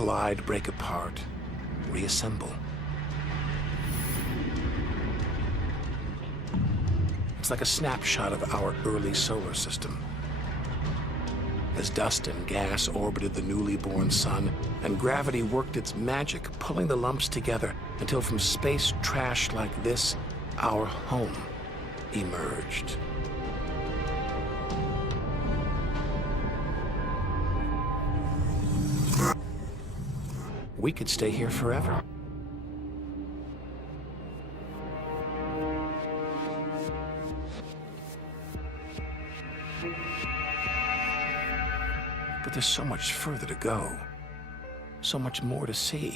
collide, break apart, reassemble. It's like a snapshot of our early solar system. As dust and gas orbited the newly born sun, and gravity worked its magic, pulling the lumps together until from space trash like this, our home emerged. We could stay here forever. But there's so much further to go, so much more to see.